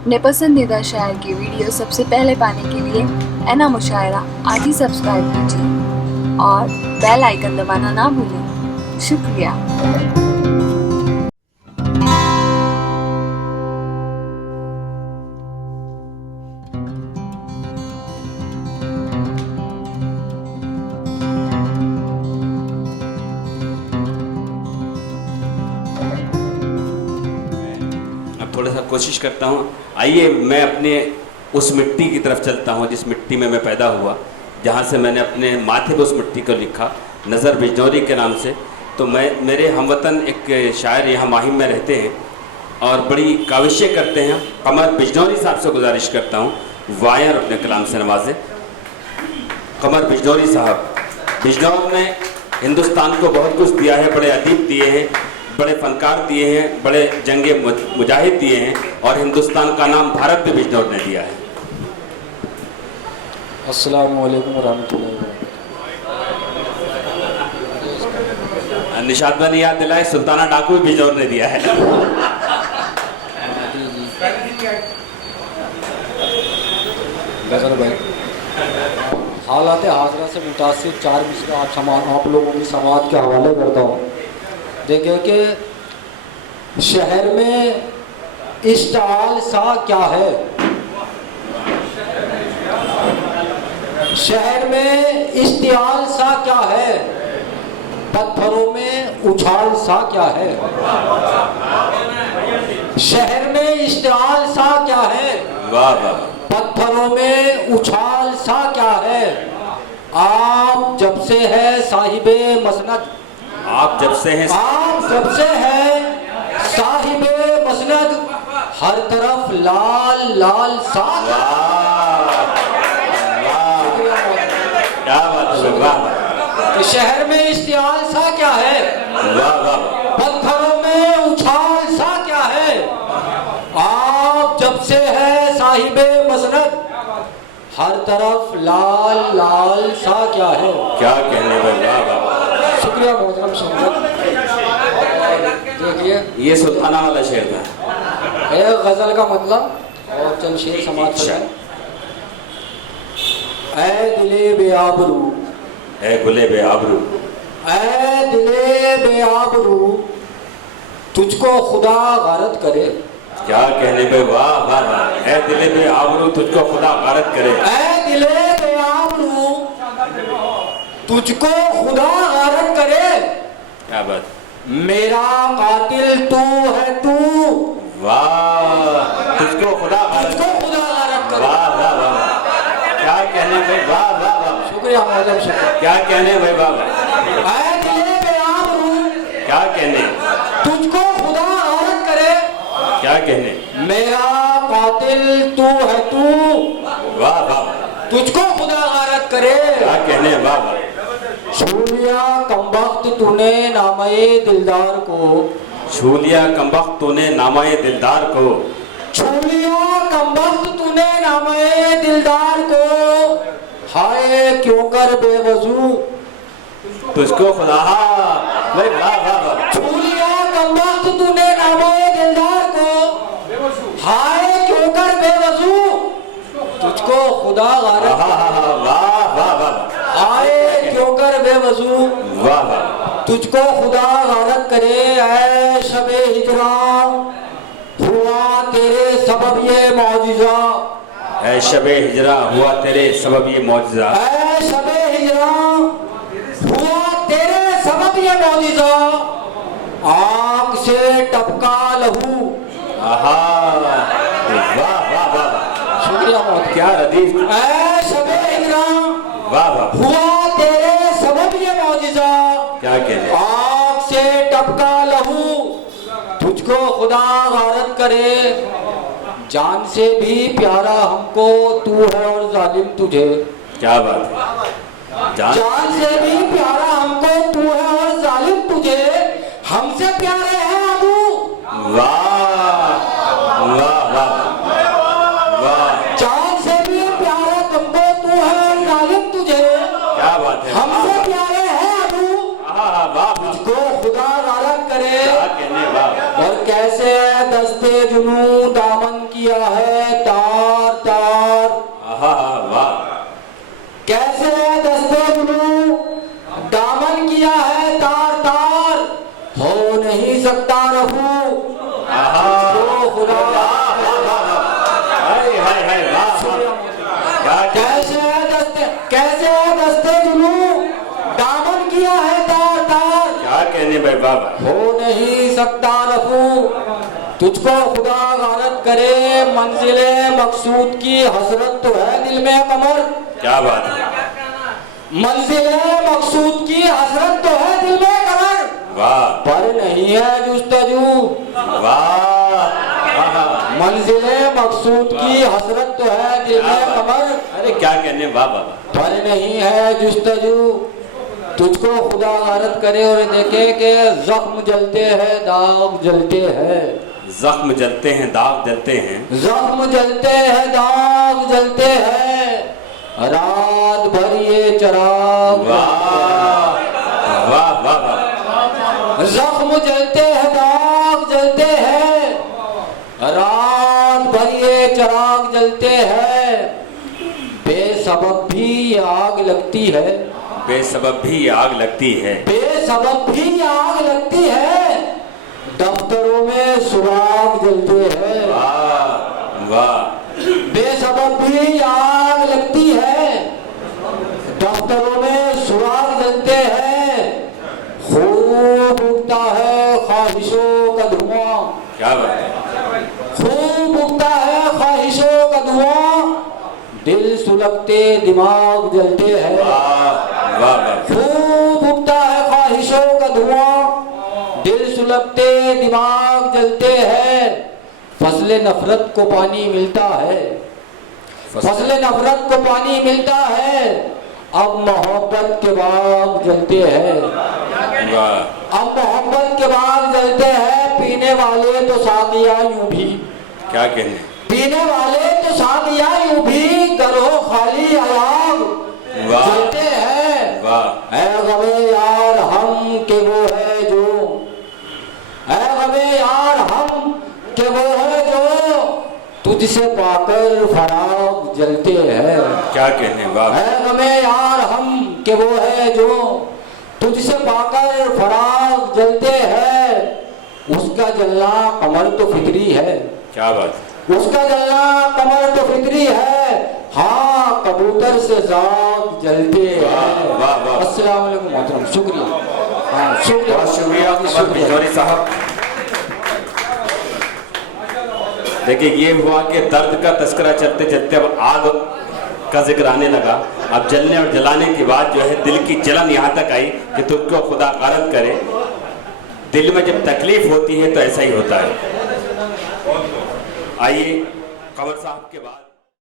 अपने पसंदीदा शायर की वीडियो सबसे पहले पाने के लिए एना मुशायरा आज ही सब्सक्राइब कीजिए और बेल आइकन दबाना ना भूलें। शुक्रिया। थोड़ा सा कोशिश करता हूँ। आइए मैं अपने उस मिट्टी की तरफ चलता हूँ जिस मिट्टी में मैं पैदा हुआ, जहाँ से मैंने अपने माथे पर उस मिट्टी को लिखा, नज़र बिजनौरी के नाम से। तो मेरे हमवतन एक शायर यहाँ माहिम में रहते हैं और बड़ी काविशें करते हैं। कमर बिजनौरी साहब से गुजारिश करता हूँ वायर अपने कलाम से नवाजे। कमर बिजनौरी साहब, बिजनौर ने हिंदुस्तान को बहुत कुछ दिया है, बड़े अदीब दिए हैं, बड़े फनकार दिए हैं, बड़े जंगे मुजाहिद दिए हैं और हिंदुस्तान का नाम भारत भी बिजनौर ने दिया है। अस्सलामु अलैकुम वरहमतुल्लाहि वबरकातुहू। निशाद भाई ने याद दिलाए, सुल्ताना डाकू भी बिजनौर ने दिया है। गजल भाई, हालात हाजरा से मुतासिर चार मिसरे आप लोगों की समात के हवाले करता हूँ। देखिए कि शहर में इश्ताल सा क्या है, शहर में इश्तियाल सा क्या है, पत्थरों में उछाल सा क्या है। शहर में इश्तियाल सा क्या है, वाह वाह, पत्थरों में उछाल सा क्या है। आप जब से है साहिबे मसनद, आप जब से हैं साहिबे मसनद, हर तरफ लाल लाल सा। क्या बात है, वाह। कि शहर में इश्तियाल सा क्या है, वाह वाह, पत्थरों में उछाल सा क्या है। आप जब से है साहिबे मसनद, हर तरफ लाल लाल सा क्या है। क्या कहने भाई, वाह वाह। शुक्रिया मोहतरम शहर। देखिए ये सुल्ताना वाला शेर था। एक गजल का मतलब और चंद शेर समाज कर। ऐ दिले बेआबरू, ऐ गुले बेआबरू, ऐ दिले बेआबरू, तुझको खुदा गारत करे। क्या कहने भाई, वाह वाह वाह। ऐ दिले बेआबरू, तुझको खुदा गारत करे। ऐ दिले बेआबरू, तुझको खुदा गारत करे। क्या बात, मेरा कातिल तू है तू, वाह, तुझको खुदा गारत, तुझको खुदा गारत करे। वाह वाह वाह। क्या कहने भाई, वाह वाह वाह। शुक्रिया मोहतरम शुक्रिया। क्या कहने भाई, वाह वाह। ऐ दिले बेआबरू, क्या कहने, तुझको खुदा गारत करे। क्या कहने, मेरा कातिल तू है तू, वाह वाह। तुझको खुदा गारत करे। क्या कहने, वाह वाह। छू लिया कमबख्त तूने नामे दिलदार को, छू लिया कमबख्त तूने नामाए दिलदार को। छू लिया कमबख्त तूने नामे दिलदार को, हाय क्यों कर बेवजू। तुझको खुदा, भाई वाह वाह वाह। छू लिया कमबख्त तूने नामे दिलदार को, हाय क्यों कर बेवजू, तुझको खुदा गारत करे। वाह वाह वाह, हाय क्यों कर बेवजू, वाह वाह। तुझको खुदा गारत करे। ऐ शबे हिजरा, हुआ तेरे सबब ये मौजिज़ा। ऐ शबे हिजरा, हुआ तेरे सबब ये मौजिज़ा। ऐ शबे हिजरा, हुआ तेरे सबब ये मौजिज़ा। आँख से टपका लहू। आहा, वाह वाह वाह। शुक्रिया बहुत। क्या रदीफ, ऐ शबे हिजरा, वाह वाह। हुआ तेरे सबब ये मौजिज़ा। क्या कहने, आँख से टपका लहू, तुझको खुदा गारत करे। जान से भी प्यारा हमको तू है और जालिम तुझे। क्या बात है, जान से भी प्यारा हमको तू है और जालिम तुझे, हमसे प्यारे हैं अबू। वाह वाह वाह वाह। जान से भी प्यारा तुमको तू है और जालिम तुझे, क्या बात है, हमसे प्यारे हैं अबू। वाह वाह। तुझको खुदा गारत करे। क्या कहने, वाह। और कैसे दस्ते जुनू दामन की किया है तार तार। आहा वाह। कैसे दस्ते जुलूं दामन किया है तार तार, हो नहीं सकता रफू तो खुदा। हाय हाय हाय वाह। कैसे दस्ते जुलूं दामन किया है तार तार, क्या कहने भाई बाबा। हो नहीं सकता रफू तुझको खुदा गारत करे, मंजिले मकसूद की हसरत तो है दिल में कमर। क्या बात है। मंजिले मकसूद की हसरत तो है दिल में कमर, वाह। पर नहीं है जुस्तजू। वाह। मंजिले मकसूद की हसरत तो है दिल में कमर, अरे क्या कहने वाह बाबा। पर नहीं है जुस्तजू तुझको खुदा गारत करे और देखे कि जख्म जलते हैं दाग जलते हैं। जख्म जलते हैं दाग जलते हैं। जख्म जलते हैं दाग जलते हैं, रात भर ये चराग। वाह वाह वाह वाह। जख्म जलते हैं दाग जलते हैं, रात भर ये चराग जलते हैं, बेसबब भी ये आग लगती है। बेसबब भी आग लगती है। बेसबब भी आग लगती है, दफ्तरों में सुराग जलते हैं। वाह वाह। बेसबब भी आग लगती है, दफ्तरों में सुराग जलते हैं, खूब उगता है ख्वाहिशों का धुआं। क्या बात है। खूब उगता है ख्वाहिशों का धुआं, दिल सुलगते दिमाग जलते हैं। वाह वाह। खूब उगता है ख्वाहिशों का धुआं, दिल सुलगते दिमाग जलते हैं, फसले नफरत को पानी मिलता है। फसले नफरत को पानी मिलता है, अब मोहब्बत के बाग जलते हैं। अब मोहब्बत के बाग जलते हैं, पीने वाले तो साकिया यूं भी। क्या कहने। पीने वाले तो साकिया यूं भी, गरो खाली आग जलते हैं। वाह। ऐ गमे यार हम के वो है जो, ऐ गमे यार हम के वो है जो, तुझसे पाकर फराग जलते हैं। क्या कहने वाह। ऐ गमे यार हम के वो है जो, तुझसे पाकर फराग जलते हैं, उसका जलना कमर तो फितरी है। क्या बात है। उसका जलना कमर तो फितरी है, हाँ कबूतर से जाग जलते हैं। वाह वाह। अस्सलाम वालेकुम मोहतरम, शुक्रिया। हाँ शुक्रिया, बहुत शुक्रिया कमर बिजौरी साहब। देखिए ये हुआ कि दर्द का तस्करा चलते चलते अब आग का जिक्र आने लगा। अब जलने और जलाने के बाद जो है दिल की जलन यहाँ तक आई कि तुझको खुदा गारत करे। दिल में जब तकलीफ होती है तो ऐसा ही होता है। आइए कमर साहब के बाद